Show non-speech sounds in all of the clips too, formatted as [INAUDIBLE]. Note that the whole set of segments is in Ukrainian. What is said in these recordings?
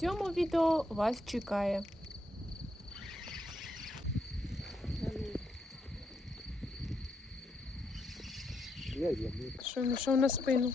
цьому відео вас чекає. Що. Що на спину?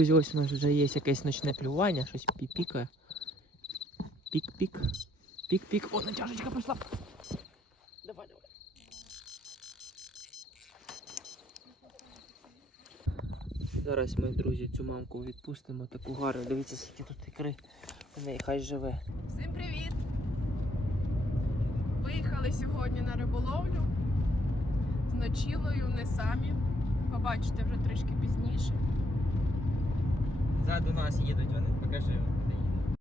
Друзі, ось у нас вже є якесь ночне клювання, щось піпікає. Пік-пік. Пік-пік. О, натяжечка пішла. Давай, давай. Зараз ми, друзі, цю мамку відпустимо таку гарну. Дивіться, скільки тут ікри. У неї хай живе. Всім привіт! Виїхали сьогодні на риболовлю з ночілою, не самі. Побачите вже трішки пізніше. Ззаду нас їдуть вони, покажи. де їдуть.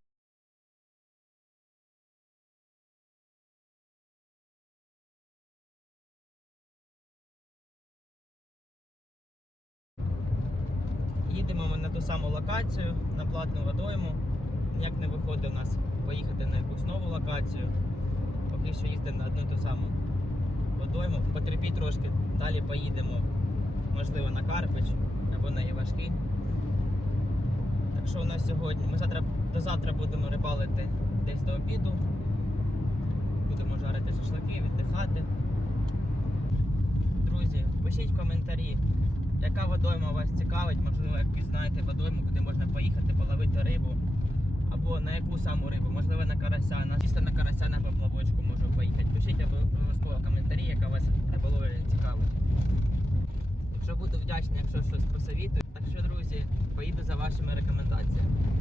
Їдемо ми на ту саму локацію, на платну водойму. Ніяк не виходить у нас поїхати на якусь нову локацію. Поки що їздимо на одну ту саму водойму. Потерпіть трошки, далі поїдемо, можливо, на Карпич або на Івашки. Що у нас сьогодні? Ми завтра до завтра будемо рибалити десь до обіду. Будемо жарити шашлики, віддихати. Друзі, пишіть коментарі, яка водойма вас цікавить, можливо, якісь знаєте водойму, куди можна поїхати половити рибу. Або на яку саму рибу, можливо, на карася, на чисто на карася на поплавочку можу поїхати. Пишіть обов'язково коментарі, яка вас риболовля цікавить. Якщо буду вдячний, якщо щось посовітую. Що, друзі, поїду за вашими рекомендаціями.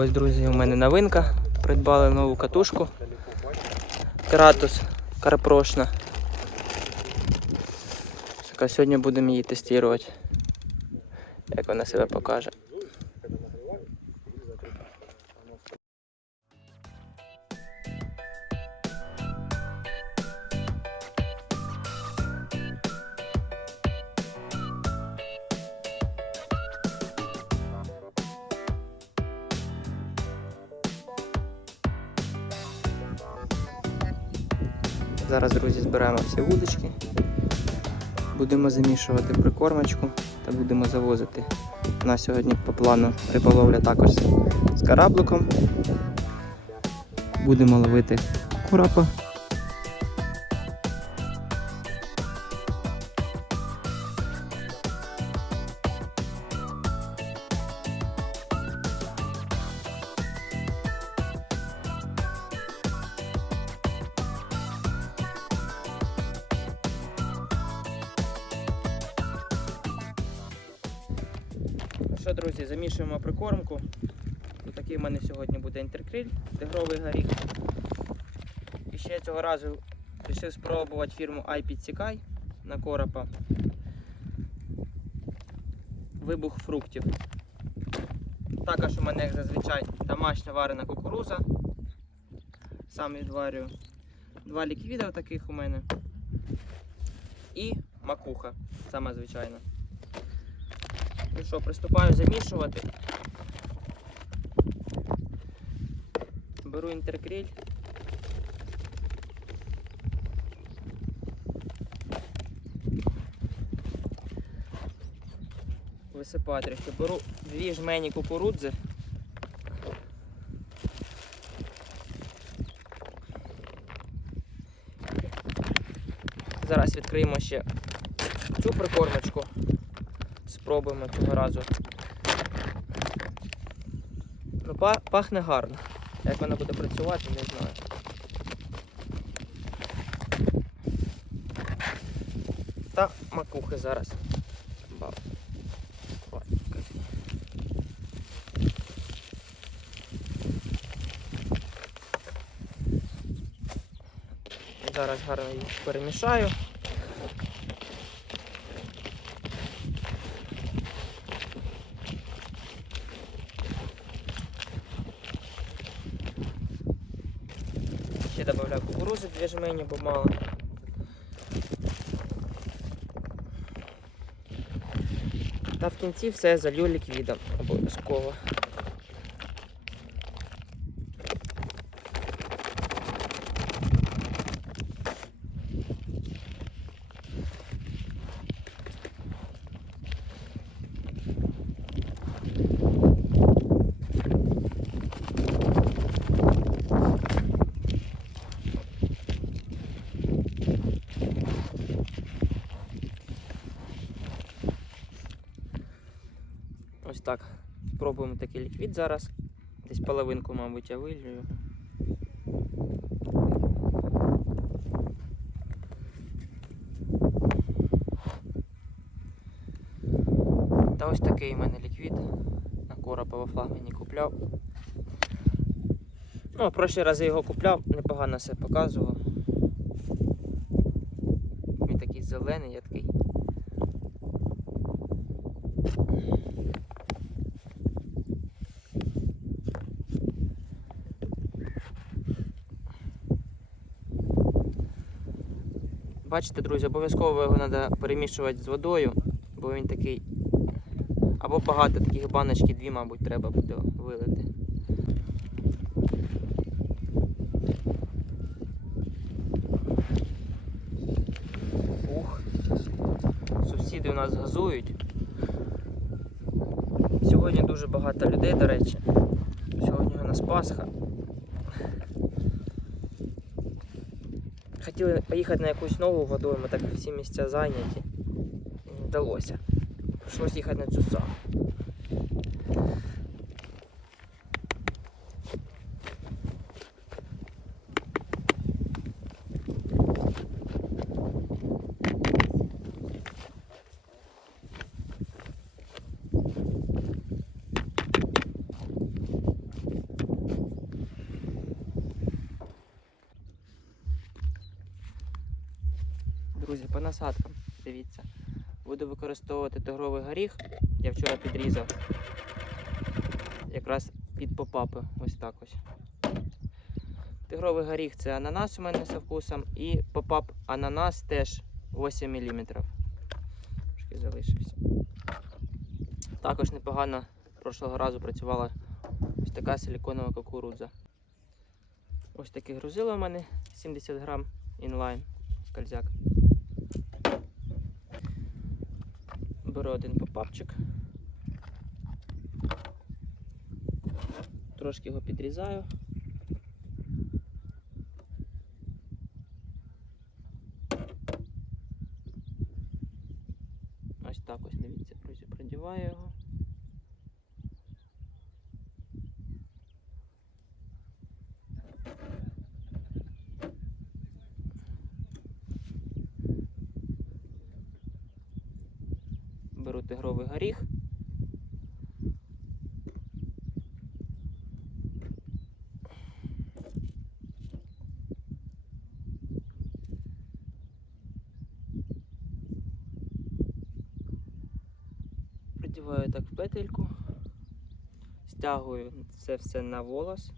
Ось, друзі, у мене новинка. Придбали нову катушку. Кратус карпрошна. Сьогодні будемо її тестувати. Як вона себе покаже. Зараз, друзі, збираємо всі вудочки. Будемо замішувати прикормочку та будемо завозити. У нас сьогодні по плану риболовля також з корабликом. Будемо ловити курапа. І ще цього разу вирішив спробувати фірму iPizzicai на коропа. Вибух фруктів. Також у мене, як зазвичай, домашня варена кукуруза. Сам відварюю. Два ліквіда таких у мене. І макуха, сама звичайна. Ну що, приступаю замішувати. Беру інтеркриль. висипаю трохи. Беру дві жмені кукурудзи. Зараз відкриємо ще цю прикормочку. Спробуємо цього разу. Ну, пахне гарно. Як вона буде працювати, не знаю. Та макухи зараз. Зараз гарно їх перемішаю. Ще додаю жмені, бо мало. Та в кінці все залью ліквідом обов'язково. Ось так. Пробуємо такий ліквід зараз. Десь половинку, мабуть, я вилью. Та ось такий у мене ліквід. На коропа во флагмані купляв. Ну, прошлі рази його купляв, непогано все показував. Він такий зелений, я такий. Бачите, друзі, обов'язково його треба перемішувати з водою, бо він такий. Або багато таких баночки, дві, мабуть, треба буде вилити. Ух. Сусіди у нас газують. Сьогодні дуже багато людей, до речі. Сьогодні у нас Пасха. Хотіли поїхати на якусь нову водойму, так всі місця зайняті. Не вдалося. Прийшлося їхати на цю саму. Друзі, по насадкам, дивіться. Буду використовувати тигровий горіх. Я вчора підрізав. Якраз під попапи. Ось так ось. Тигровий горіх це ананас у мене зі вкусом. І попап ананас теж 8 мм. Трошки залишився. Також непогано прошлого разу працювала ось така силіконова кукурудза. Ось таке грузило у мене 70 грам інлайн скользяк. Беру один попапчик. Трошки його підрізаю. Ось так ось, дивіться, друзі, продіваю його. Беру тигровий горіх. Придіваю так в петельку, стягую це все на волос.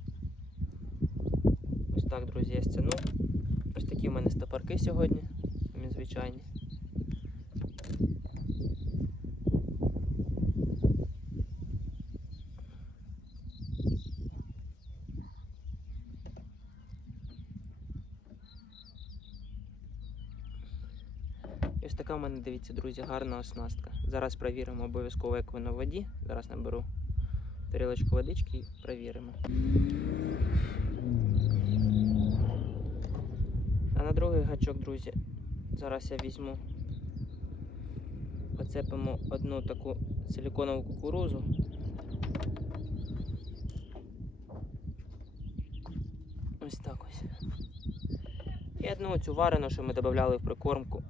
Ось так, друзі, я стягну. Ось такі в мене стопарки сьогодні, самі звичайні. Така в мене, дивіться, друзі, гарна оснастка. Зараз перевіримо обов'язково, як воно в воді. Зараз наберу тарілочку водички і перевіримо. А на другий гачок, друзі, зараз я візьму, поцепимо одну таку силіконову кукурузу. Ось так ось. І одну цю варену, що ми додавали в прикормку.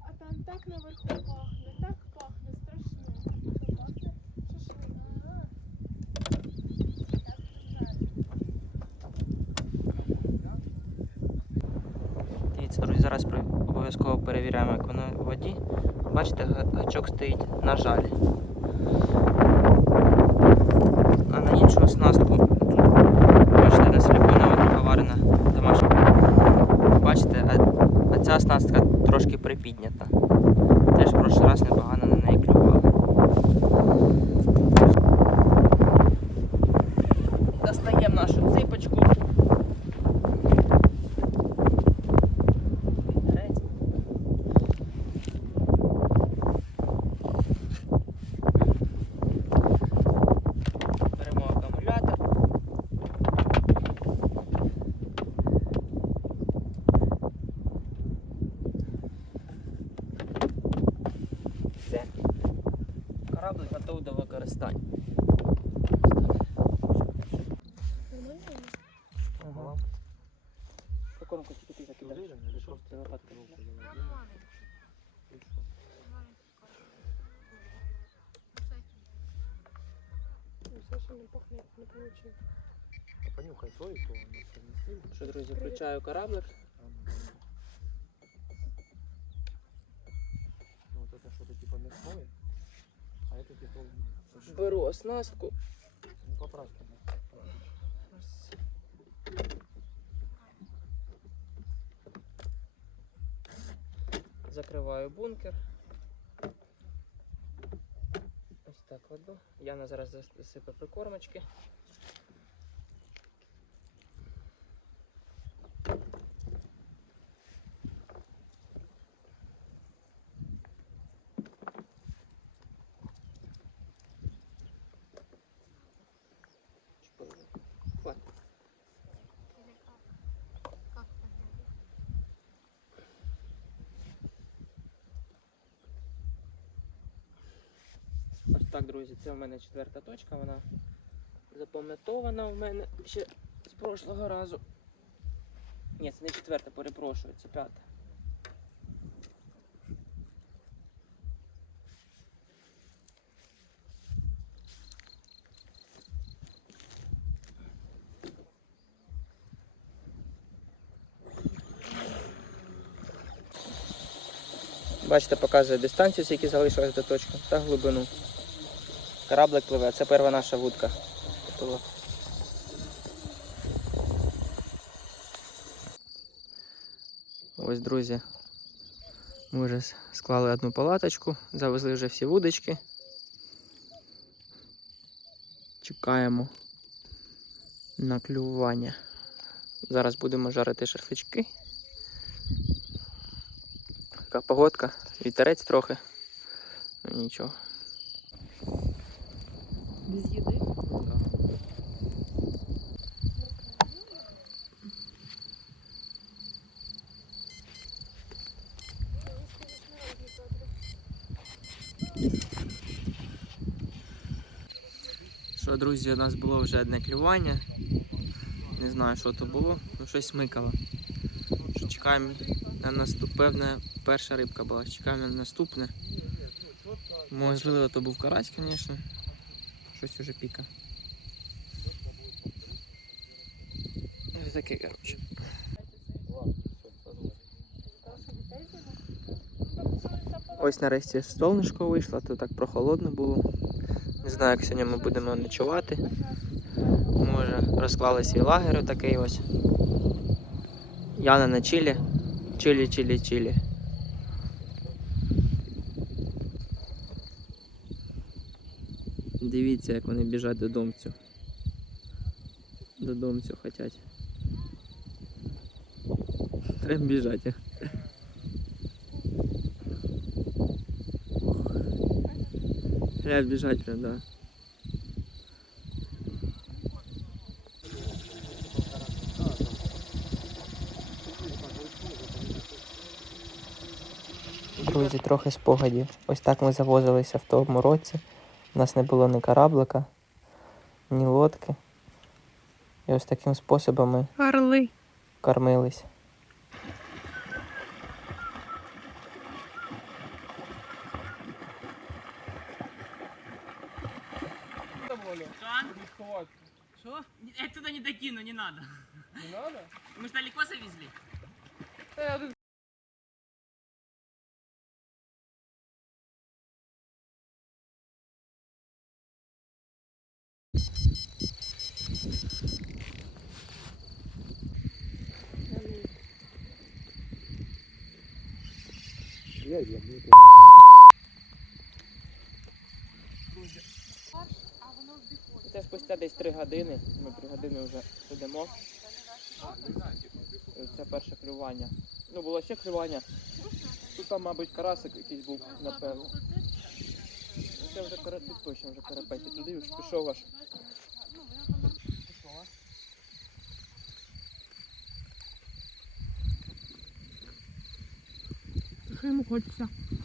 А там так наверху пахне, так пахне страшно. Що пахне? Шашлик. А. Так жарить. Дивіться, друзі, зараз при- обов'язково перевіряємо, як воно в воді. Бачите, гачок стоїть на жалі. А на іншу оснастку бачите, на силіконова варена домашня. Бачите, а ця оснастка трошки припіднята. Теж в прошлий раз непогано Корабль готовий до використання. Ага. Прикормку тільки ти закидаєш. Це лопатка. Саша не пахне, не получив. Понюхай свою, то совместим. Що, друзі, включаю кораблик. Ну вот это что-то типа мясное, Беру оснастку. Закриваю бункер. Ось так кладу. Яна зараз зас- засипе прикормочки. Хватит. Ось так, друзі, це в мене четверта точка, вона запам'ятована в мене ще з прошлого разу. Ні, це не четверта, перепрошую, це п'ята. Бачите, показує дистанцію, скільки залишилось до точки, та глибину. Кораблик пливе, це перша наша вудка. Ось, друзі. Ми вже склали одну палаточку, завезли вже всі вудочки. Чекаємо на клювання. Зараз будемо жарити шашлички. Така погодка, вітерець трохи. Ну нічого. Друзі, у нас було вже одне клювання. Не знаю, що то було, ну щось смикало. Що Чекаємо на наступ... певне, перша рибка була. Чекаємо на наступне. Можливо, то був карась, звісно. Щось уже піка. Ось таке, коротше. Ось нарешті сонечко вийшло, то так прохолодно було. Не знаю, як сьогодні ми будемо ночувати. Може, розклали свій лагер такий ось. Яна на чилі. Чилі, чилі, чилі. Дивіться, як вони біжать додомцю. Додому все хотять. Треба біжати. Треба біжати, прям, да. Друзі, трохи спогадів. Ось так ми завозилися в тому році. У нас не було ні кораблика, ні лодки. І ось таким способом ми Орли. кормились. Что? Я туда не докину, не надо. Не надо? Мы же далеко завезли. Я я ну, Це спустя десь 3 години. Ми 3 години вже сидимо. Це перше клювання. Ну, було ще клювання. Тут там, мабуть, карасик якийсь був, напевно. Ну, Це вже пере... тут точно вже перепеті. Туди вже пішов аж. Що йому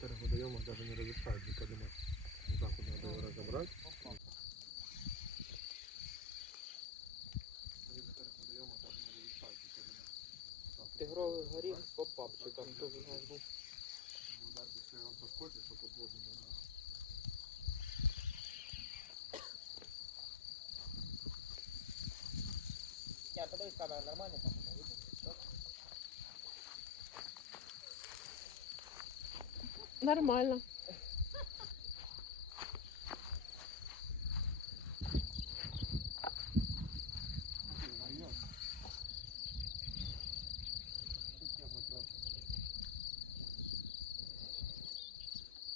хочеться? Мы из которых водоемах даже не разрешают закодымать. Так вот надо его разобрать. Мы из которых водоемах даже не разрешают закодымать. Тигровий горіх з попапчиком теж у нас був. Ну да, если он соскочит, то подводный не надо. Я подивись, камера нормальна там Нормально.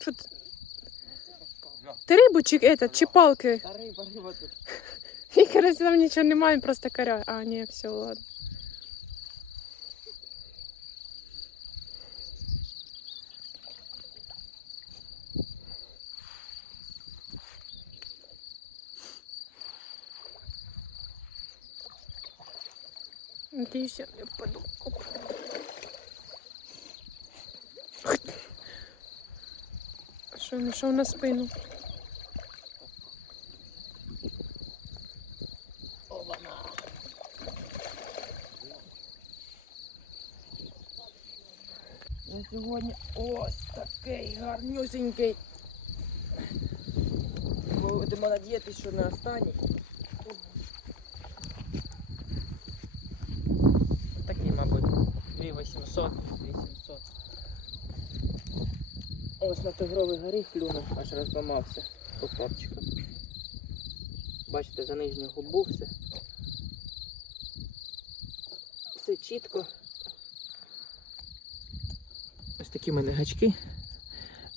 Що ти? Ти рибу чи, это, чи палки? Та риба, риба тут. [LAUGHS] І короче, там нічого немає, він просто коря. А, ні, все, ладно. Надеюсь, я не впаду. Що він на спину? На сьогодні ось такий гарнюсенький. Ми будемо надіятися, що не останній. Такий, мабуть, 2800, 2700. Ось на тигровий горіх клюнув, аж розламався попапчиком. Бачите, за нижню губу все. Все чітко. Ось такі в мене гачки.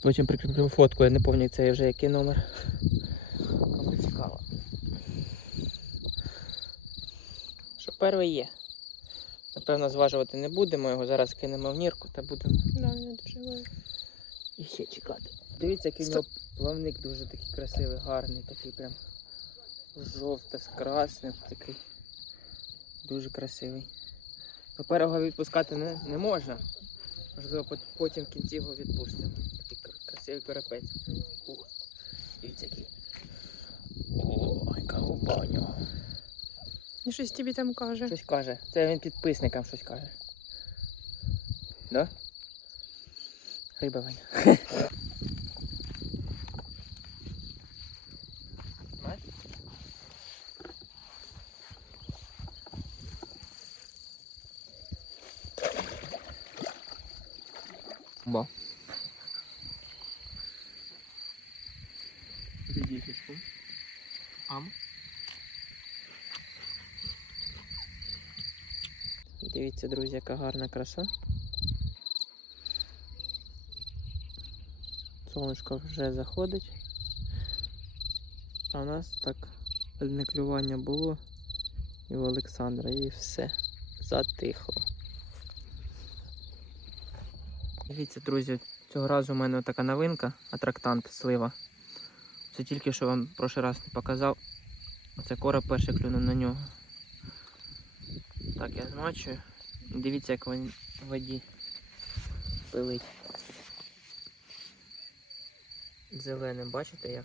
Потім прикріплю фотку, я не пам'ятаю це вже який номер. Кому цікаво. Що перший є. Напевно, зважувати не будемо, його зараз кинемо в нірку та будемо Да, я дуже люблю. і ще чекати. Дивіться, який у нього плавник дуже такий красивий, гарний, такий прям жовте з красним такий. Дуже красивий. Тепер його відпускати не, не можна. Можливо, потім в кінці його відпустимо. Такий красивий карапець. Ух. Дивіться який. О, яка І щось тобі там каже. Щось каже. Це він підписникам щось каже. Да? Риба. Яка гарна краса. Сонечко вже заходить. А у нас так одне клювання було і у Олександра, і все затихло. Дивіться, друзі, цього разу у мене така новинка, атрактант слива. Це тільки що вам в прошлий раз не показав. Оце короб перший клюнув на нього. Так, я змачую. Дивіться, як в воді пилить. Зеленим, бачите як?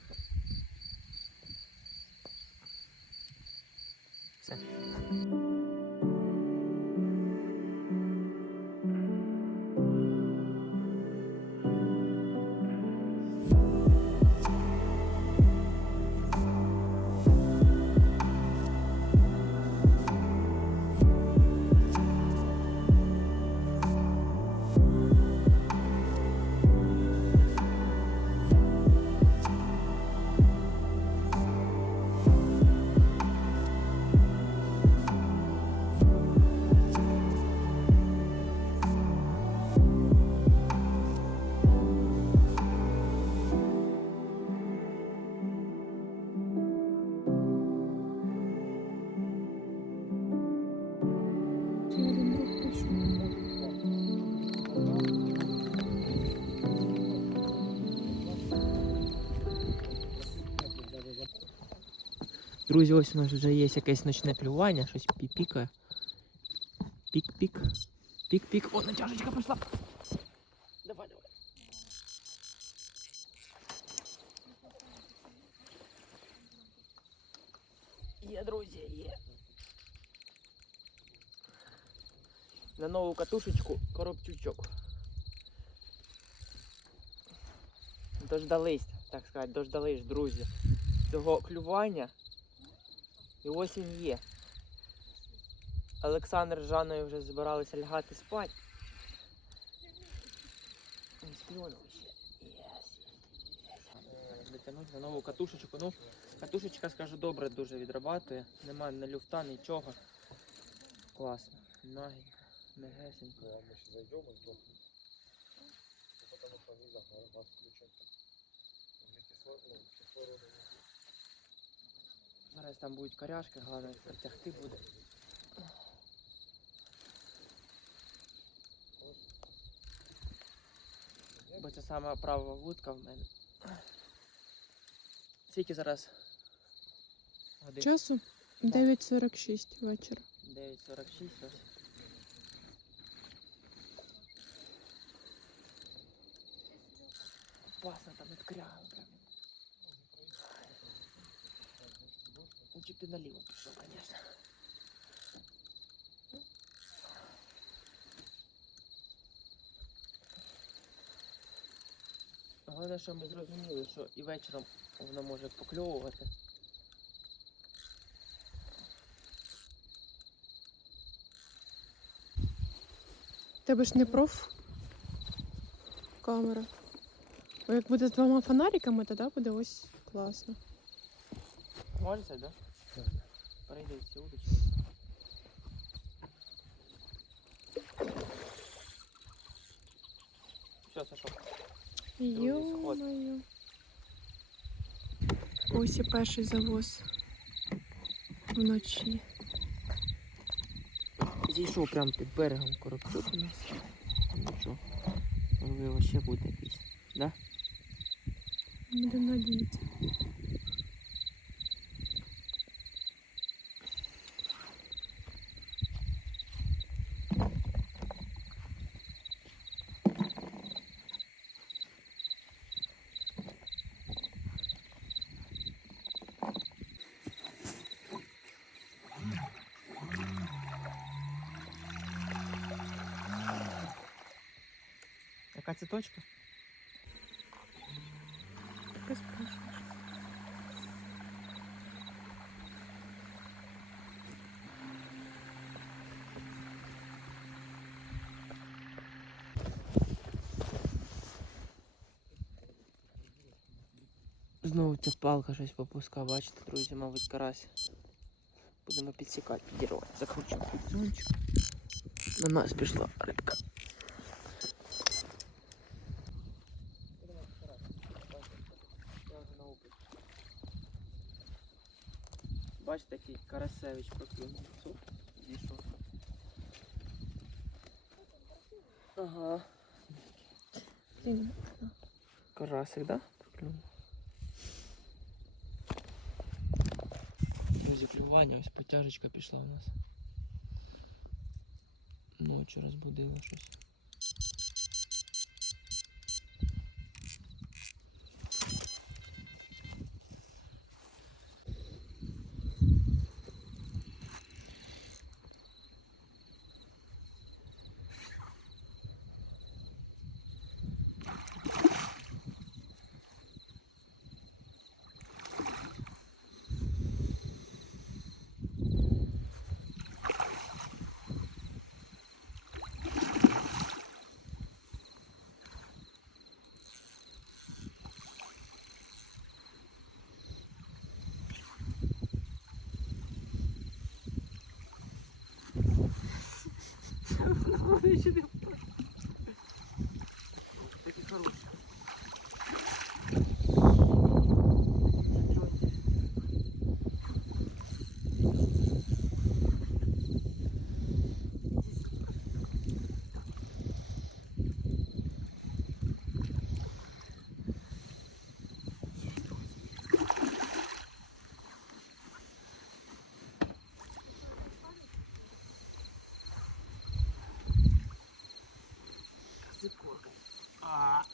Друзі, ось у нас вже є якесь ночне клювання, щось піпікає. Пік-пік. Пік-пік. О, натяжечка пішла. Давай, давай. Є, друзі, є. На нову катушечку коробчучок. Дождались, так сказати, дождались, друзі, цього клювання. І ось він є. Олександр з Жанною вже збиралися лягати спати. Він сплюнув ще. Єс. На нову катушечку. Ну, катушечка, скажу, добре дуже відрабатує. Нема ні люфта, нічого. Класно. Нагенько, мегесенько. Ладно, ще зайдемо здохнемо. Ну, потому что нельзя газ включать. Углекисло- ну, кислорода нет. Зараз там будуть коряшки, їх протягти буде. Бо це сама права вудка в мене. Скільки зараз? Годин? Часу Да. 9.46 вечора. 9.46 ось. Опасно там над крягом прям. Лучше б ти наліво пішов, звісно. Головне, що ми зрозуміли, що і вечором воно може покльовувати. Тебе ж не проф камера. Бо як буде з двома фонариками, тоді буде ось класно. Можете, да? Так. Перейди всі удочки. Все, Сашок. Йо-моє. Ось і перший завоз вночі. Зійшов прямо під берегом коробчук у нас. Нічого. Можливо, ще буде якийсь. Да? Будемо надіятися. Ти спрашуєш. Знову ця палка щось попускає, бачите, друзі, мабуть, карась. Будемо підсікати, підірвати, закручувати. На нас пішла рибка. Карасевич проклюнув. Суп, зійшов. Ага. Карасик, да? Проклюнув. Друзі, клювання, ось потяжечка пішла у нас. Ночі розбудила щось.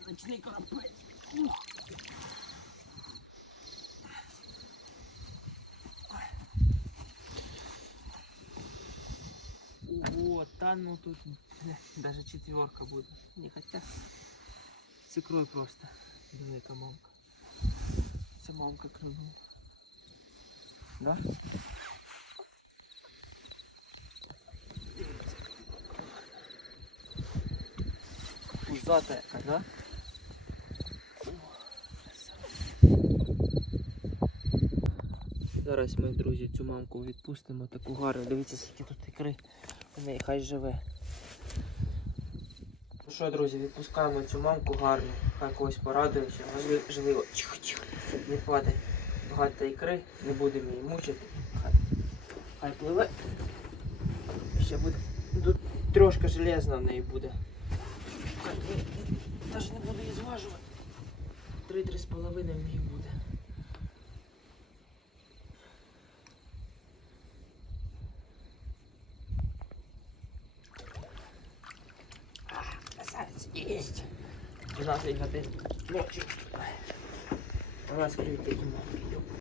Ночний карапець. Ух. Ого, та ну тут даже четверка буде. Не хотя. С икрой просто. Велика мамка. Це мамка клюнула. Да? Пузатая, да? Зараз ми, друзі, цю мамку відпустимо таку гарну. Дивіться, скільки тут ікри. У неї хай живе. Ну що, друзі, відпускаємо цю мамку гарну. Хай когось порадує, що важливо. Тихо, тихо. Не падай. Багато ікри, не будемо її мучити. Хай, хай пливе. Ще буде. Тут трошки железна в неї буде. Хай. Навіть не буду її зважувати. Три-три з половиною в неї буде.